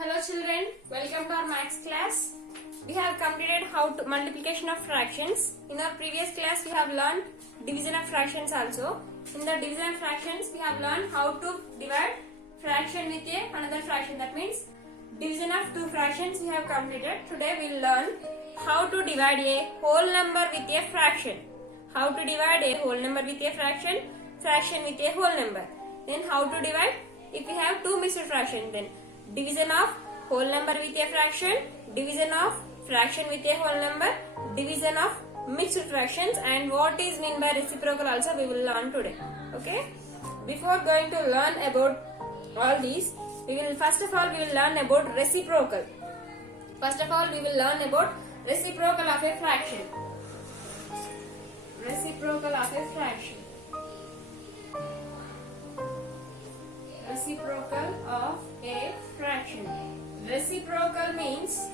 Hello children, welcome to our maths class. We have completed how to multiplication of fractions. In our previous class we have learned division of fractions also. In the division of fractions we have learned how to divide fraction with another fraction. That means division of two fractions we have completed. Today we will learn how to divide a whole number with a fraction. How to divide a whole number with a fraction, fraction with a whole number. Then how to divide if we have two mixed fractions. Then division of whole number with a fraction, division of fraction with a whole number, division of mixed fractions, and what is meant by reciprocal also we will learn today. Okay. Before going to learn about all these, we will first of all we will learn about reciprocal. First of all we will learn about reciprocal of a fraction. Reciprocal of a fraction. Reciprocal of a fraction. Reciprocal means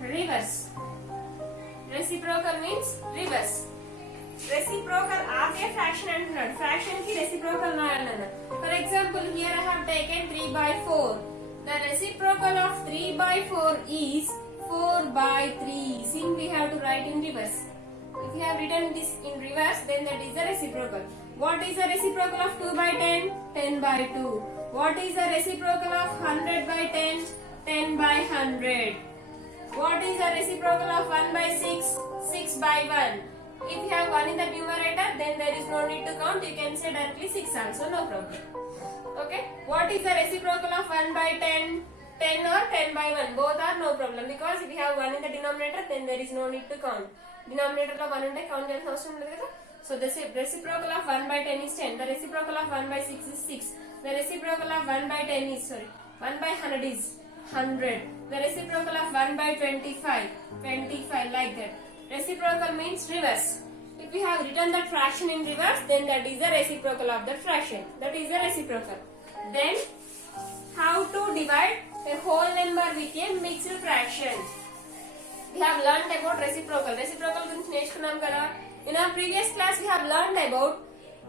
reverse. Reciprocal means reverse. Reciprocal of a fraction and fraction ki reciprocal na another. For example, here I have taken 3 by 4. The reciprocal of 3 by 4 is 4 by 3. Simply have to write in reverse. If you have written this in reverse, then that is the reciprocal. What is the reciprocal of 2 by 10? 10 by 2. What is the reciprocal of 100 by 10? 10 by 100. What is the reciprocal of 1 by 6? 6 by 1. If you have 1 in the numerator, then there is no need to count. You can say directly 6 also, no problem. Okay. What is the reciprocal of 1 by 10? 10 or 10 by 1. Both are no problem. Because if you have 1 in the denominator, then there is no need to count. Denominator lo 1 unte count cheyalసిన అవసరం లేదు కదా. So the reciprocal of 1 by 10 is 10. The reciprocal of 1 by 6 is 6. The reciprocal of 1 by 10 is 1 by 100 is 100. The reciprocal of 1 by 25, 25 like that. Reciprocal means reverse. If we have written that fraction in reverse, then that is the reciprocal of that fraction. That is the reciprocal. Then how to divide a whole number with a mixed fraction. We have learned about reciprocal. Reciprocal means నేర్చుకున్నాం కదా. In our previous class we have learned about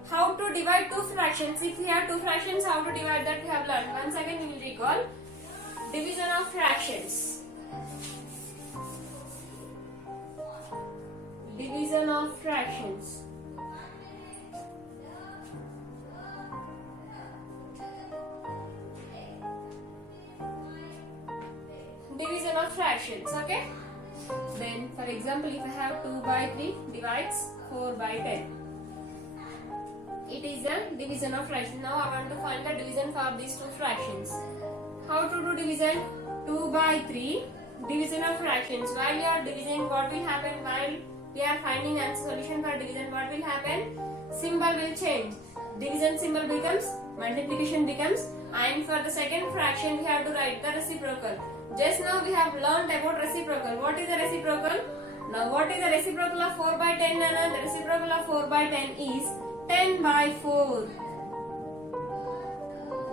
how to divide two fractions. If we have two fractions, how to divide that we have learned. Once again we will recall division of fractions. Division of fractions. Division of fractions, okay? Then for example, if I have 2 by 3 divides 4 by 10. It is a division of fractions. Now I want to find the division for these two fractions. How to do division? 2 by 3 division of fractions. While you are dividing, what will happen? While we are finding a solution for division, what will happen? Symbol will change. Division symbol becomes, multiplication becomes, and for the second fraction we have to write the reciprocal. Just now we have learned about reciprocal. What is the reciprocal? Now what is the reciprocal of 4 by 10, Nana? The reciprocal of 4 by 10 is 10 by 4.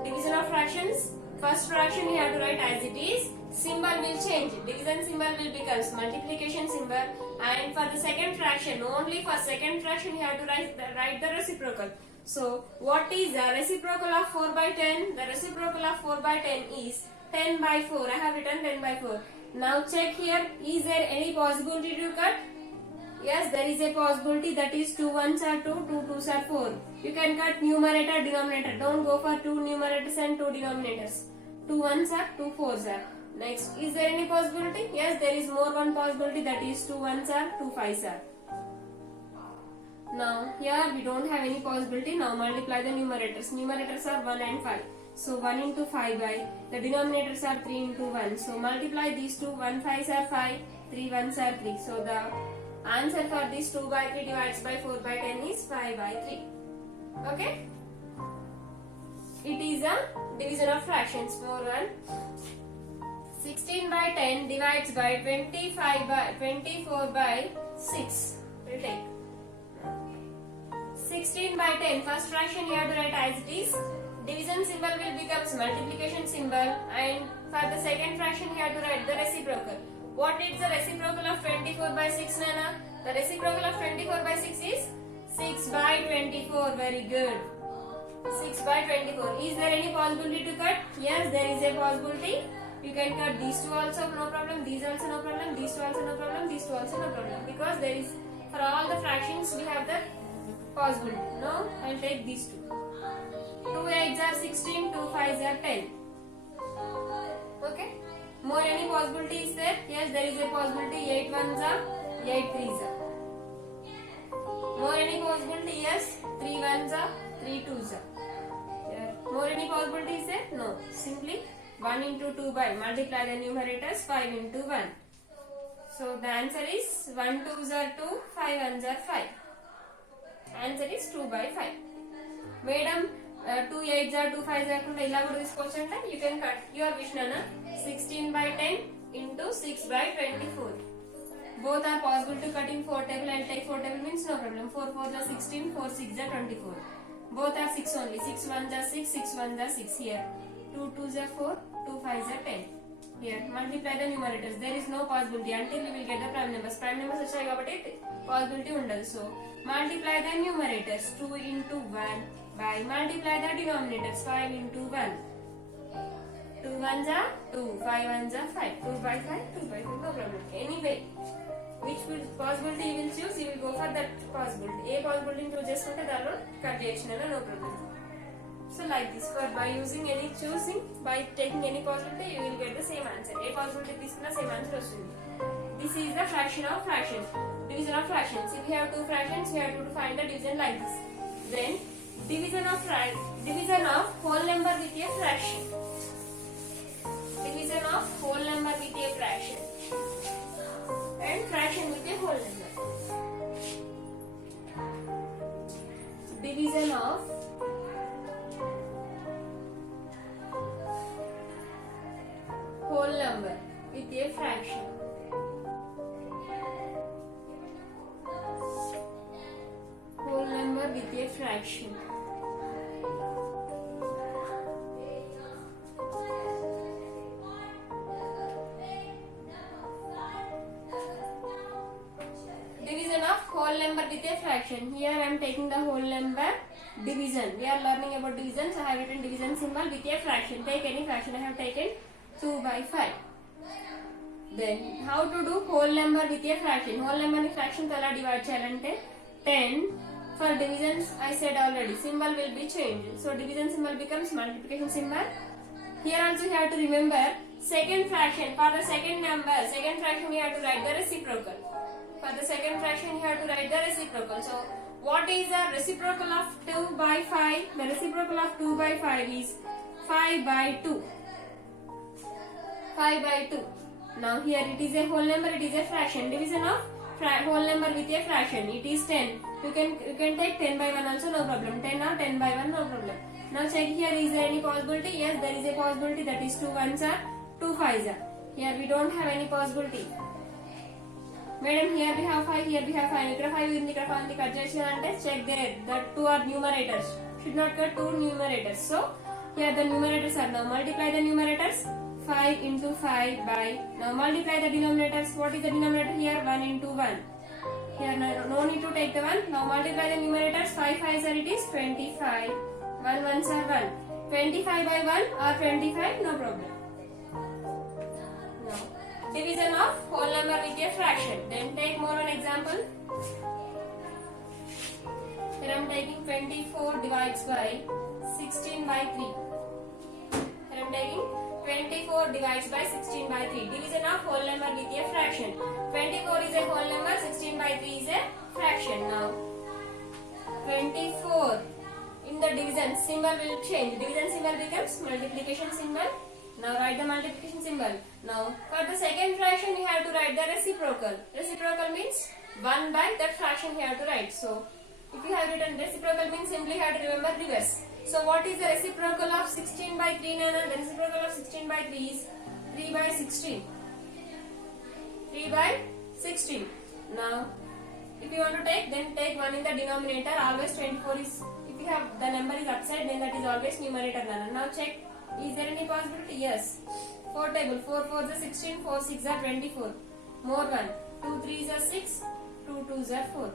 Division of fractions. First fraction you have to write as it is. Symbol will change. Division symbol will becomes multiplication symbol. And for the second fraction, only for second fraction you have to write the reciprocal. So what is the reciprocal of 4 by 10? The reciprocal of 4 by 10 is 10 by 4. I have written 10 by 4. Now check here. Is there any possibility to cut? Yes, there is a possibility. That is 2 1s are 2, 2 2s are 4. You can cut numerator, denominator. Don't go for 2 numerators and 2 denominators. 2 1s are, 2 4s are. Next, is there any possibility? Yes, there is more one possibility. That is 2 1s are, 2 5s are. Now here we don't have any possibility. Now multiply the numerators. Numerators are 1 and 5. So 1 into 5 by, the denominators are 3 into 1. So multiply these two, 1 5s are 5, 3 1s are 3. So the answer for this 2 by 3 divides by 4 by 10 is 5 by 3. Okay? It is a division of fractions. More one. 16 by 10 divides by 25 by 24 by 6. We'll take 16 by 10. First fraction you have to write as it is. Division symbol will becomes multiplication symbol, and for the second fraction you have to write the reciprocal. What is the reciprocal of 24 by 6, Nana? The reciprocal of 24 by 6 is 6 by 24. Very good. 6 by 24. Is there any possibility to cut? Yes, there is a possibility. You can cut these two also, no problem. These also no problem. These two also no problem. These two also no problem. Because there is, for all the fractions we have the possibility. No, I'll take these two. 2 8s are 16, 2 5s are 10. Okay. More any possibility is there? Yes, there is a possibility. 8 1s are 8 3s are. More any possibility? Yes, 3 1s are 3 2s are. Yeah. More any possibility is there? No. Simply 1 into 2 by multiply the numerators 5 into 1. So the answer is 1 2s are 2, 5 1s are 5. Answer is 2 by 5. Madam, 2 8s are 2 5s are ila kuda iskochante you can cut your wish nana 16 by 10 into 6 by 24. Both are possible to cut in 4 table. I'll take 4 table means no problem. 4 4s are 16, 4 6s are 24. Both are 6 only. 6 1s are 6, 6 1s are 6 here. 2 2s are 4, 2 5s are 10. Here multiply the numerators. There is no possibility until we will get the prime numbers. Prime numbers వచ్చాయి కాబట్టి possibility ఉండదు. So multiply the numerators 2 into 1 by multiply the denominators 5 into 1. 2 1s are 2, 5 1s are 5. 2 by 5, 2 by 5, no problem. Anyway, which possibility you will choose, you will go for that possibility. A possibility choose చేసుకుంటే దానిలో cut చేయొచ్చు, no problem. So like this, for by using any choosing, by taking any possibility, you will get the same answer. A possibility తీసుకున్న same answer వస్తుంది. This is the fraction of fractions. Division of fractions. If we have two fractions, we have to find the division like this. Then division of whole number with a fraction. Division of whole number with a fraction. And fraction with a whole number. Division of whole number with a fraction. Whole number with a fraction. Division of whole number with a fraction. Here I am taking the whole number division. We are learning about division, so I have written division symbol with a fraction. Take any fraction. I have taken 2 by 5. Then how to do whole number with a fraction? Whole number ni fraction to ela divide cheyalante 10. For divisions I said already symbol will be changed. So division symbol becomes multiplication symbol. Here also you have to remember second fraction. For the second number, second fraction you have to write the reciprocal. For the second fraction you have to write the reciprocal. So what is the reciprocal of 2 by 5? The reciprocal of 2 by 5 is 5 by 2. 5 by 2. Now here it is a whole number, it is a fraction. Division of whole number with a fraction. It is 10. You can take 10 by 1 also, no problem. 10 or 10 by 1, no problem. Now check here, is there any possibility? Yes, there is a possibility, that is 2 1s are 2 5s are. Here we don't have any possibility. Madam, here we have 5, here we have 5. Ikkada 5 ఉంది, ikkada 5 ఉంది, cut చేయాలంటే check there. The 2 are numerators. Should not cut 2 numerators. So here the numerators are, now multiply the numerators. 5 into 5 by, now multiply the denominators. What is the denominator here? 1 into 1. Here no need to take the 1. Now multiply the numerators. 5 5s are, it is 25. 1 1s are 1. 25 by 1 or 25, no problem. Now division of whole number with a fraction. Then take more one example. Here I am taking 24 divides by 16 by 3. Here I am taking 24 divides by 16 by 3. Division of whole number with a fraction. 24 is a whole number, 16 by 3 is a fraction. Now 24 in the division symbol will change. Division symbol becomes multiplication symbol. Now write the multiplication symbol. Now for the second fraction you have to write the reciprocal. Reciprocal means 1 by that fraction you have to write. So if you have written reciprocal means simply you have to remember reverse. So what is the reciprocal of 16 by 3, Nana? The reciprocal of 16 by 3 is 3 by 16. 3 by 16. Now if you want to take, then take 1 in the denominator. Always 24 is, if you have the number is upside, then that is always numerator, Nana. Now check, is there any possibility? Yes. 4 table, 4 4s are 16, 4 6 are 24. More 1, 2 3s are 6, 2 2s are 4.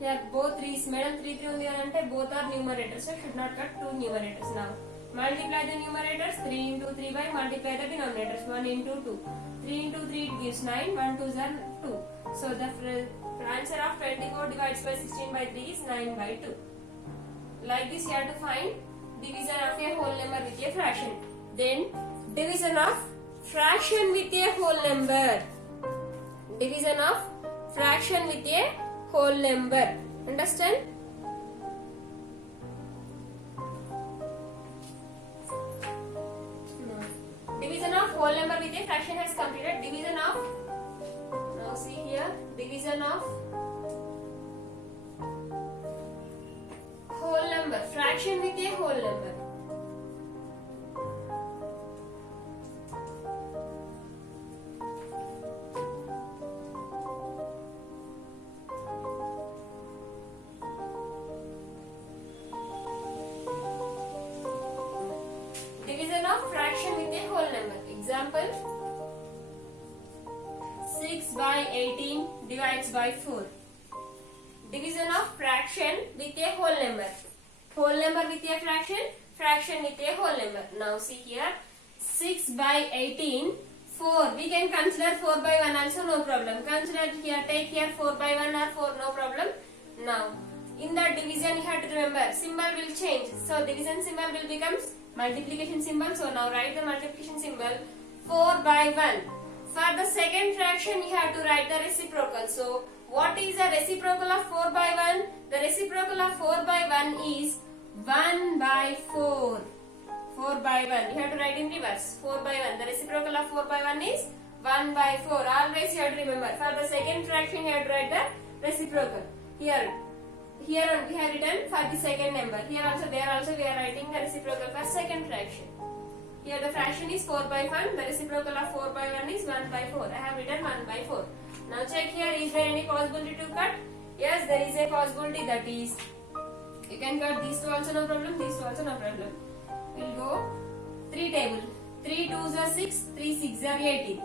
Here both 3s, madam 3 3 undi ante both are numerators, so should not cut 2 numerators. Now Multiply the numerators. 3 into 3 by multiply the denominators. 1 into 2. 3 into 3 it gives 9. 1 2 are 2. So the answer of 24 divided by 16 by 3 is 9 by 2. Like this you have to find division of a whole number with a fraction. Then division of fraction with a whole number. Division of fraction with a whole number. Understand? Division of whole number with a fraction has completed. Division of, now see here, division of whole number, fraction with a whole number. Division of fraction with a whole number. Example, 6 by 18 divides by 4. Division of fraction with a whole number. Whole number with a fraction, fraction with a whole number. Now see here, 6 by 18, 4. We can consider 4 by 1 also, no problem. Consider here, take here 4 by 1 or 4, no problem. Now, in the division you have to remember, symbol will change. So division symbol will become multiplication symbol. So now write the multiplication symbol, 4 by 1. For the second fraction you have to write the reciprocal. So what is the reciprocal of 4 by 1? The reciprocal of 4 by 1 is 1 by 4. 4 by 1. You have to write in reverse. 4 by 1. The reciprocal of 4 by 1 is 1 by 4. Always you have to remember. For the second fraction you have to write the reciprocal. Here we have written for the second number. Here also, there also we are writing the reciprocal for second fraction. Here the fraction is 4 by 1. The reciprocal of 4 by 1 is 1 by 4. I have written 1 by 4. Now check here, is there any possibility to cut? Yes, there is a possibility, that is, you can cut these two also, no problem, these two also, no problem. We will go 3 table. 3 2s are 6, 3 6 are 18.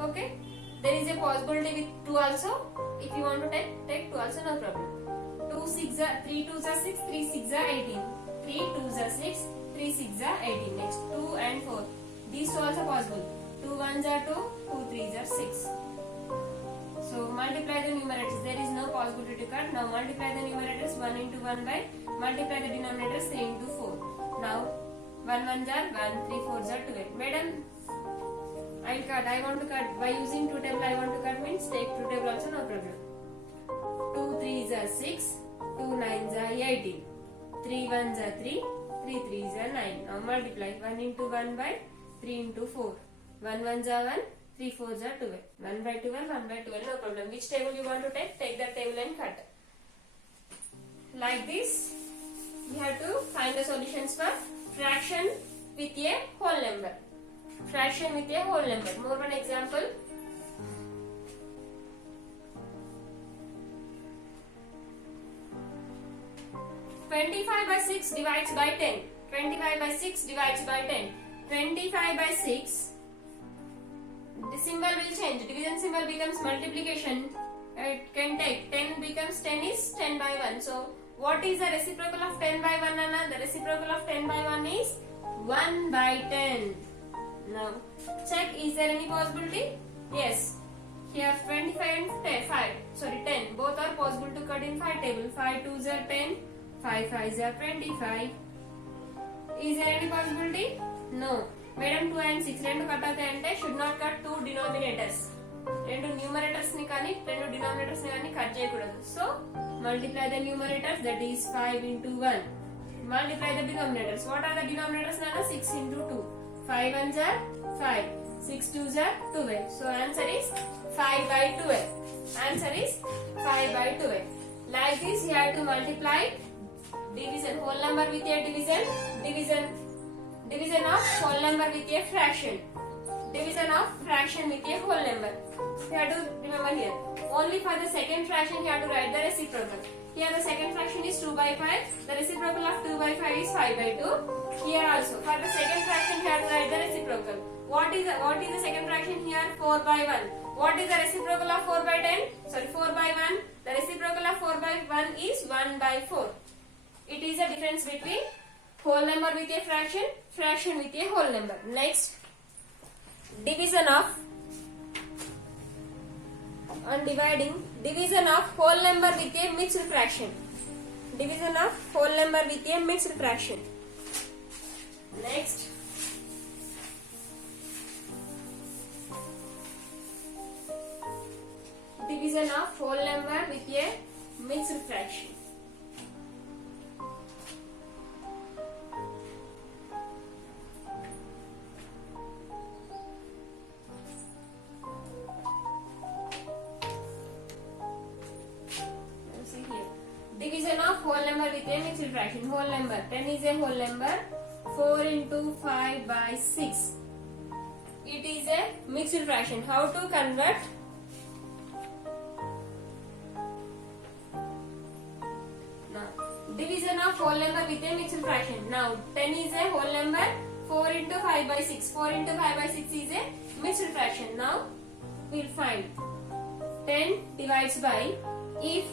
Okay? There is a possibility with 2 also. If you want to take 2 also, no problem. 3 2s are 6, 3 6 are 18. 3 2s are 6, 3 6 are 18. Next 2 and 4. These two also possible. 2 1s are 2, 2 3s are 6. So multiply the numerators. There is no possibility to cut. Now multiply the numerators. 1 into 1 by, multiply the denominators 3 into 4. Now 1 1s are 1, 3 4s are 12. Madam, I will cut. I want to cut. By using 2 table I want to cut means take 2 table also, no problem. 2 3s are 6, 2 9s are 18. 3 1s are 3, 3 3s are 9. Now multiply 1 into 1 by 3 into 4. 1 1s are 1, 3 4s are 12. 1 by 12, 1 by 12, no problem. Which table you want to take that table and cut. Like this, you have to find the solutions for fraction with a whole number. Fraction with a whole number. More one example. Twenty-five by 6 divides by 10. 25 by 6 divides by 10. 25 by 6. The symbol will change. Division symbol becomes multiplication. It can take 10 becomes 10 is 10 by 1. So what is the reciprocal of 10 by 1, Anna? The reciprocal of 10 by 1 is 1 by 10. Now check, is there any possibility? Yes. Here 25 and 10 both are possible to cut in 5 table. 5 2s are 10, 5 5s are 25. Is there any possibility? No. Madam, 2 and 6 రెండు cut అవుతాయి అంటే should not cut 2 denominators. రెండు numerators ని కానీ రెండు denominators ని కానీ cut చేయకూడదు. So multiply the numerators, that is 5 into 1. Multiply the denominators. What are the denominators, Nana? 6 into 2. 5 1s are 5. 6 2s are 12. So answer is 5 by 12. Answer is 5 by 12. Like this you have to multiply division, whole number with a division of whole number with a fraction. Division of fraction with a whole number. You have to remember here. Only for the second fraction you have to write the reciprocal. Here the second fraction is 2 by 5. The reciprocal of 2 by 5 is 5 by 2. Here also for the second fraction you have to write the reciprocal. What is the second fraction here? 4 by 1. What is the reciprocal of 4 by 10? Sorry, 4 by 1. The reciprocal of 4 by 1 is 1 by 4. It is a difference between whole number with a fraction, fraction with a whole number. Next, division of and dividing, division of whole number with a mixed fraction. Division of whole number with a mixed fraction. Next, division of whole number with a mixed fraction. Division of whole number with a mixed fraction. Whole number 10 is a whole number. 4 into 5 by 6. It is a mixed fraction. How to convert? Now, division of whole number with a mixed fraction. Now, 10 is a whole number. 4 into 5 by 6. 4 into 5 by 6 is a mixed fraction. Now, we will find 10 divides by, if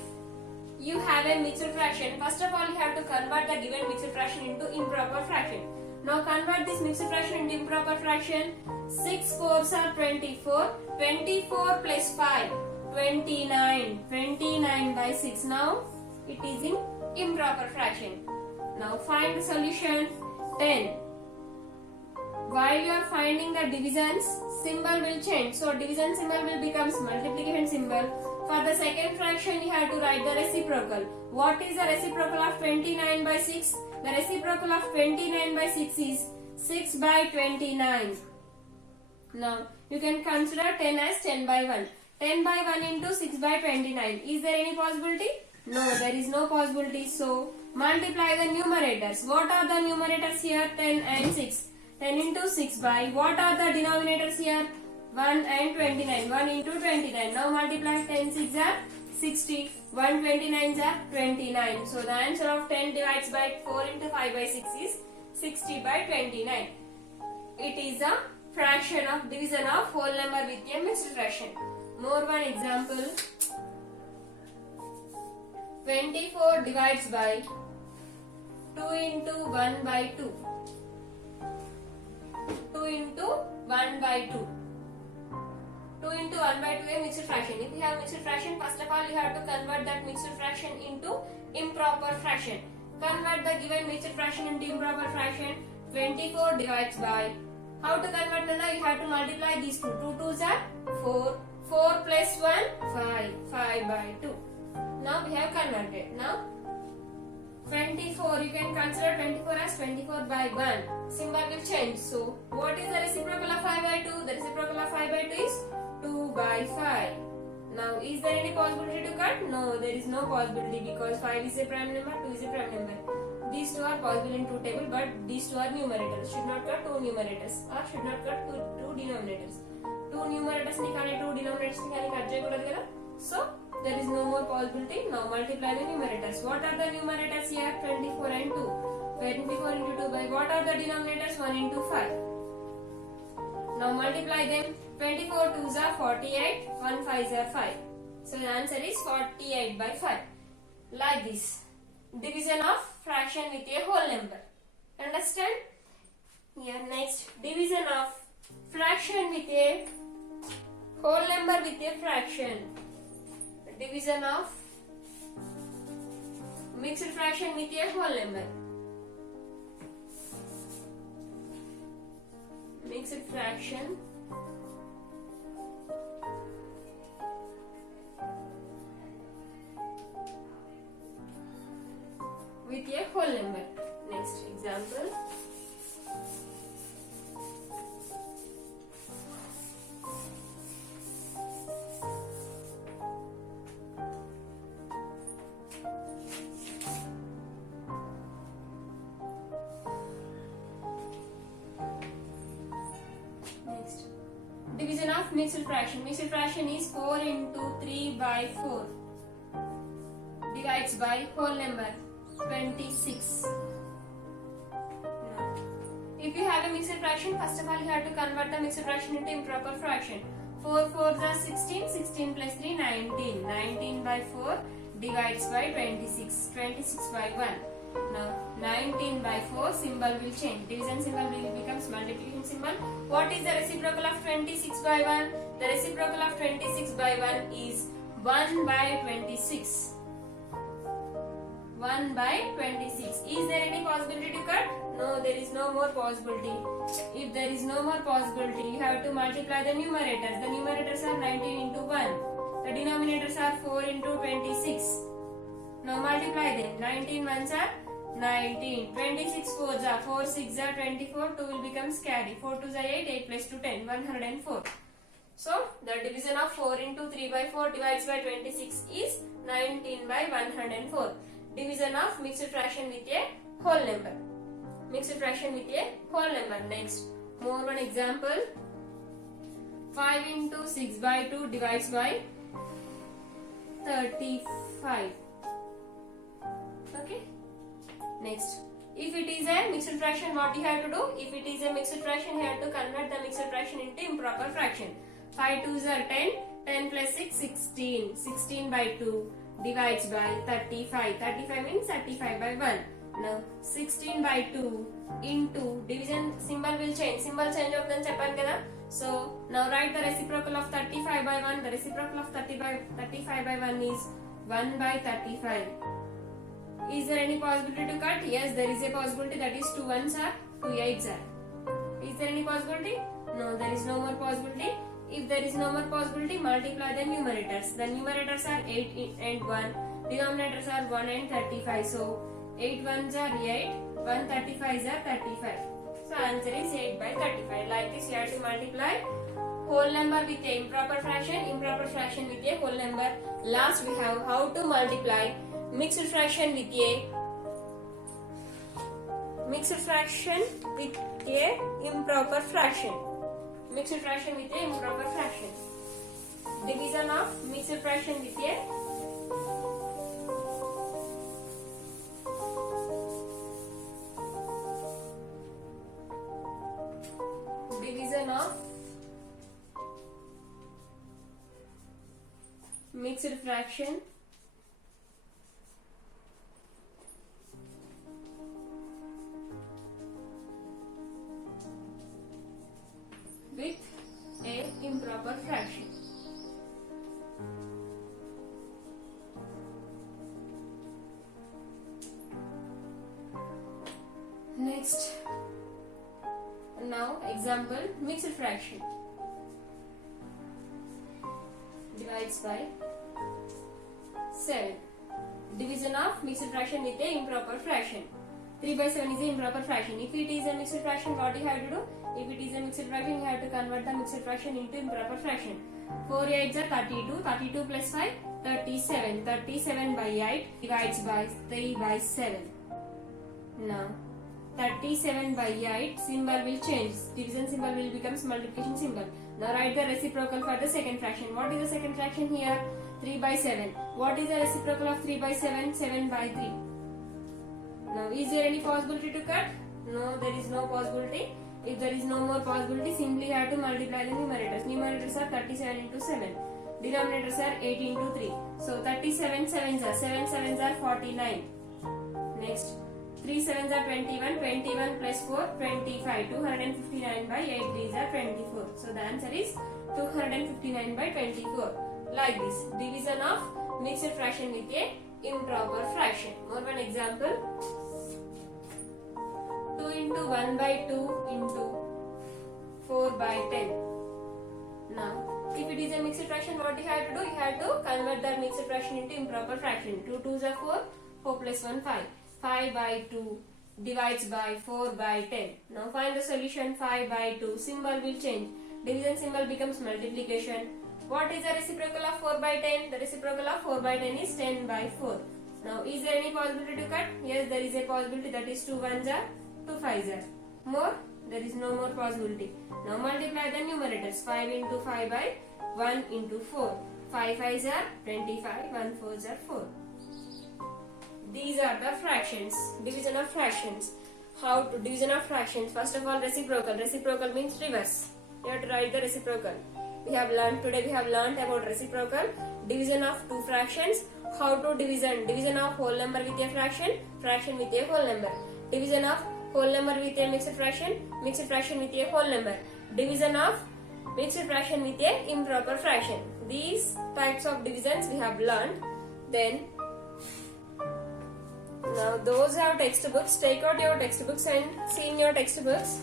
you have a mixed fraction, first of all you have to convert the given mixed fraction into improper fraction. Now convert this mixed fraction into improper fraction. 6 4s are 24. 24 plus 5, 29. 29 by 6. Now it is in improper fraction. Now find the solution. 10. While you are finding the divisions, symbol will change. So division symbol will become multiplication symbol. For the second fraction, you have to write the reciprocal. What is the reciprocal of 29 by 6? The reciprocal of 29 by 6 is 6 by 29. Now, you can consider 10 as 10 by 1. 10 by 1 into 6 by 29. Is there any possibility? No, there is no possibility. So, multiply the numerators. What are the numerators here? 10 and 6. 10 into 6 by, what are the denominators here? 1 and 29. 1 into 29. Now multiply 10 6 are 60. 1 29 are 29. So the answer of 10 divides by 4 into 5 by 6 is 60 by 29. It is a fraction of division of whole number with a mixed fraction. More one example. 24 divides by 2 into 1 by 2. 2 into 1 by 2. 2 into 1 by 2 a mixed fraction. If you have mixed fraction, first of all you have to convert that mixed fraction into improper fraction. Convert the given mixed fraction into improper fraction. 24 divides by, how to convert now? You have to multiply these two. 2 2s are 4. 4 plus 1, 5. 5 by 2. Now we have converted. Now 24, you can consider 24 as 24 by 1. Symbol will change. So what is the reciprocal of 5 by 2? The reciprocal of 5 by 2 is 2 by 5. Now is there any possibility to cut? No, there is no possibility because 5 is a prime number, 2 is a prime number. These two are possible in two tables, but these two are numerators. Should not cut two numerators or should not cut two denominators. Two numerators ni kani two denominators ni kani cut cheyakudadu kada. So there is no more possibility. Now multiply the numerators. What are the numerators here? 24 and 2. 24 into 2 by, what are the denominators? 1 into 5. Now multiply them. 24 2s are 48. 1 5s are 5. So the answer is 48 by 5. Like this. Division of fraction with a whole number. Understand? Here next, division of fraction with a whole number with a fraction. Division of mixed fraction with a whole number. Mixed fraction with a whole number. Next example. Next, division of mixed fraction. Mixed fraction is 4 into 3 by 4 divides by whole number 26. Now, if you have a mixed fraction, first of all you have to convert the mixed fraction into improper fraction. 4 4s are 16. 16 plus 3, 19. 19 by 4 divides by 26. 26 by 1. Now 19 by 4 symbol will change. Division symbol will becomes multiplication symbol. What is the reciprocal of 26 by 1? The reciprocal of 26 by 1 is 1 by 26. 1 by 26. Is there any possibility to cut? No, there is no more possibility. If there is no more possibility, you have to multiply the numerators. The numerators are 19 into 1. The denominators are 4 into 26. Now multiply them. 19 ones are 19. 26 fours are 4 6 are 24. 2 will become carry. 4 2s are 8. 8 plus 2 10. 104. So the division of 4 into 3 by 4 divides by 26 is 19 by 104. Division of mixed fraction with a whole number. Mixed fraction with a whole number. Next, more one example. 5 into 6 by 2 divides by 35. Okay. Next, if it is a mixed fraction, what you have to do? If it is a mixed fraction, you have to convert the mixed fraction into improper fraction. 5 2s are 10. 10 plus 6, 16. 16 by 2 divides by 35. 35 means 35 by 1. Now 16 by 2 into division symbol will change. Symbol change of then cheppan kada. So now write the reciprocal of 35 by 1. The reciprocal of 35 by 1 is 1 by 35. Is there any possibility to cut? Yes, there is a possibility, that is 2 ones are 2 8s are. Is there any possibility? No, there is no more possibility. If there is no more possibility, multiply the numerators. The numerators are 8 and 1. Denominators are 1 and 35. So 8 ones are 8. 1 35s are 35. So answer is 8 by 35. Like this, you have to multiply whole number with a improper fraction with a whole number. Last we have how to multiply mixed fraction with a improper fraction. Mixed fraction with a improper fraction. Division of mixed fraction with a mixed fraction with a improper fraction. Next, now example, mixed fraction divides by 7. Division of mixed fraction with a improper fraction. 3 by 7 is a improper fraction. If it is a mixed fraction, what you have to do? If it is a mixed fraction, you have to convert the mixed fraction into improper fraction. 4 8s are 32. 32 plus 5, 37. 37 by 8 divides by 3 by 7. Now, 37 by 8 symbol will change. Division symbol will becomes multiplication symbol. Now write the reciprocal for the second fraction. What is the second fraction here? 3 by 7. What is the reciprocal of 3 by 7? 7 by 3. Now, is there any possibility to cut? No, there is no possibility. If there is no more possibility, simply you have to multiply the numerators. Numerators are 37 into 7. Denominators are 8 into 3. So 37 7s are 7 7s are 49. Next, 3 7s are 21. 21 plus 4 25. 259 by 8 3s are 24. So the answer is 259 by 24. Like this, division of mixed fraction with a improper fraction. More one example. 2 into 1 by 2 into 4 by 10. Now, if it is a mixed fraction, what you have to do? You have to convert that mixed fraction into improper fraction. 2 2s are 4. 4 plus 1 5. 5 by 2 divides by 4 by 10. Now find the solution. 5 by 2. Symbol will change. Division symbol becomes multiplication. What is the reciprocal of 4 by 10? The reciprocal of 4 by 10 is 10 by 4. Now, is there any possibility to cut? Yes, there is a possibility, that is 2 1s are, 2 5s are. More? There is no more possibility. Now multiply the numerators. 5 into 5 by 1 into 4. 5 5s are 25, 1 4s are 4. These are the fractions. Division of fractions. How to division of fractions? First of all, reciprocal. Reciprocal means reverse. You have to write the reciprocal. Today we have learned about reciprocal, division of two fractions. how to division of whole number with a fraction with a whole number, division of whole number with a mixed fraction with a whole number, division of mixed fraction with a improper fraction. These types of divisions we have learned. Then now those have textbooks, take out your textbooks and see in your textbooks.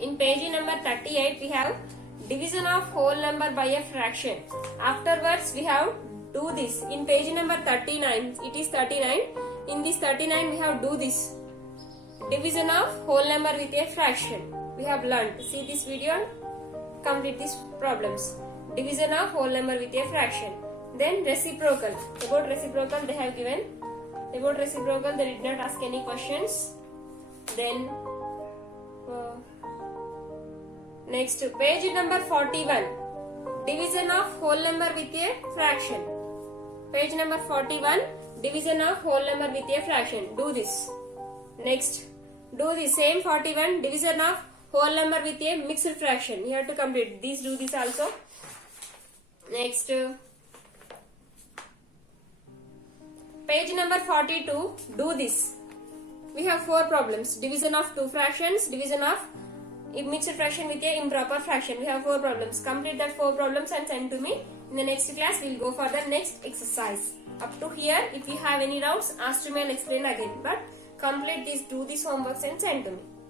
In page number 38 we have division of whole number by a fraction. Afterwards we have do this. In page number 39, it is 39. In this 39 we have do this. Division of whole number with a fraction. We have learned. See this video and complete these problems. Division of whole number with a fraction. Then reciprocal. About reciprocal they have given. About reciprocal they did not ask any questions. Then next page number 41. Division of whole number with a fraction. Page number 41. Division of whole number with a fraction. Do this. Next. Do the same 41. Division of whole number with a mixed fraction. You have to complete these. Do this also. Next. Page number 42. Do this. We have 4 problems. Division of 2 fractions. Division of a mixed fraction with a improper fraction. We have 4 problems. Complete that 4 problems and send to me. In the next class, we will go for the next exercise. Up to here, if you have any doubts, ask to me and explain again. But complete this, do these homeworks and send to me.